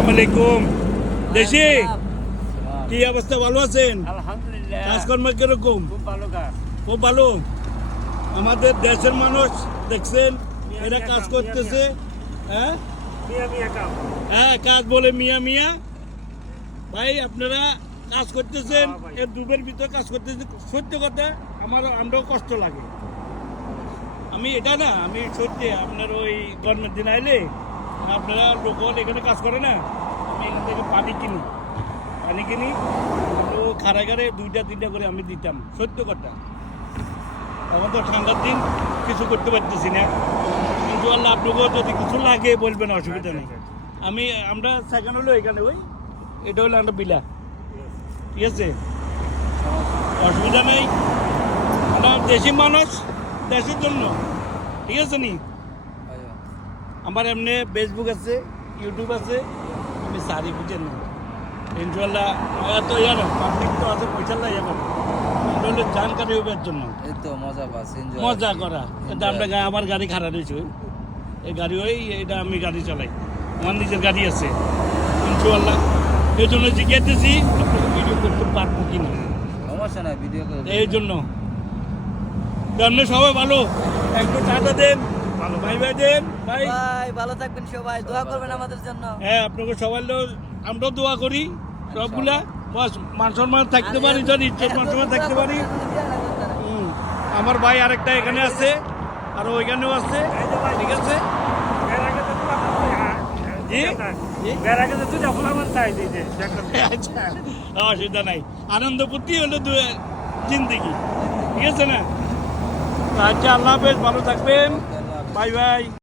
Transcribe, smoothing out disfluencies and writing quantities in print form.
আসসালামু আলাইকুম। দেশি কি অবস্থা, ভালো আছেন? আলহামদুলিল্লাহ, কাজকর্ম কিরকম? খুব ভালো কাজ। খুব ভালো। আমাদের দেশের মানুষ দেখছেন এরা কাজ করতেছে। হ্যাঁ মিয়া মিয়া কাম। হ্যাঁ, কাজ বলে মিয়া মিয়া। ভাই আপনারা কাজ করতেছেন, হ্যাঁ ভাই। এর ডুবের ভিতরে কাজ করতেছেন। সত্য কথা আমরাও কষ্ট লাগে। আমি এটা না, আমি সত্যি আপনার ওই গরমের দিন আইলে আপনারা লোকাল এখানে কাজ করে না, আমি এখান থেকে পানি কিনি ও খাড়াগারে 2টা-3টা করে আমি দিতাম। সত্য কথা, এখন তো ঠান্ডার দিন কিছু করতে পারতেছি না। কিন্তু আল্লাহ আপনাকেও যদি কিছু লাগে বলবেন, অসুবিধা নেই। আমরা সেকেন্ড হলো এখানে ওই এটা হলো আমরা বিলা, ঠিক আছে, অসুবিধা নেই। আমরা দেশি মানুষ, দেশের জন্য, ঠিক আছে নি। আমার এমনি ফেসবুক আছে, ইউটিউব আছে, আমি সারি বুঝেন না ইনশাল্লাহ। এত পাবলিক তো আছে, পয়সা লাগে এখন। আমরা হলো জানকারি হবার জন্য এই তো মজা পাস, এনজয় মজা করা। এটা আমরা আমার গাড়ি খারাপ হয়েছে, এই গাড়ি এটা আমি গাড়ি চালাই, আমার নিজের গাড়ি আছে ইনশাল্লাহ। এই জন্য জিজ্ঞাসি আপনাকে ভিডিও করতে পারবো কিনা, সমস্যা নাই, ভিডিও করে এই জন্য। আপনি সবাই ভালো, একটু টাটা দেন, ভালো ভাই দেন ভাই। ভাই ভালো থাকবেন সবাই, দোয়া করবেন আমাদের জন্য। হ্যাঁ, আপনাকে সবাই আমরাও দোয়া করি সবগুলা। বাস মান সম্মান থাকতে পারি, যদি ইজ্জত মান সম্মান থাকতে পারি। আমার ভাই আরেকটা এখানে আছে, আর ওইখানেও আছে, ঠিক আছে। জি? আচ্ছা, অসুবিধা নাই। আনন্দ ফুর্তি হলো জিন্দিগি, ঠিক আছে না। আচ্ছা, আল্লাহ হাফেজ, ভালো থাকবেন, বাই বাই।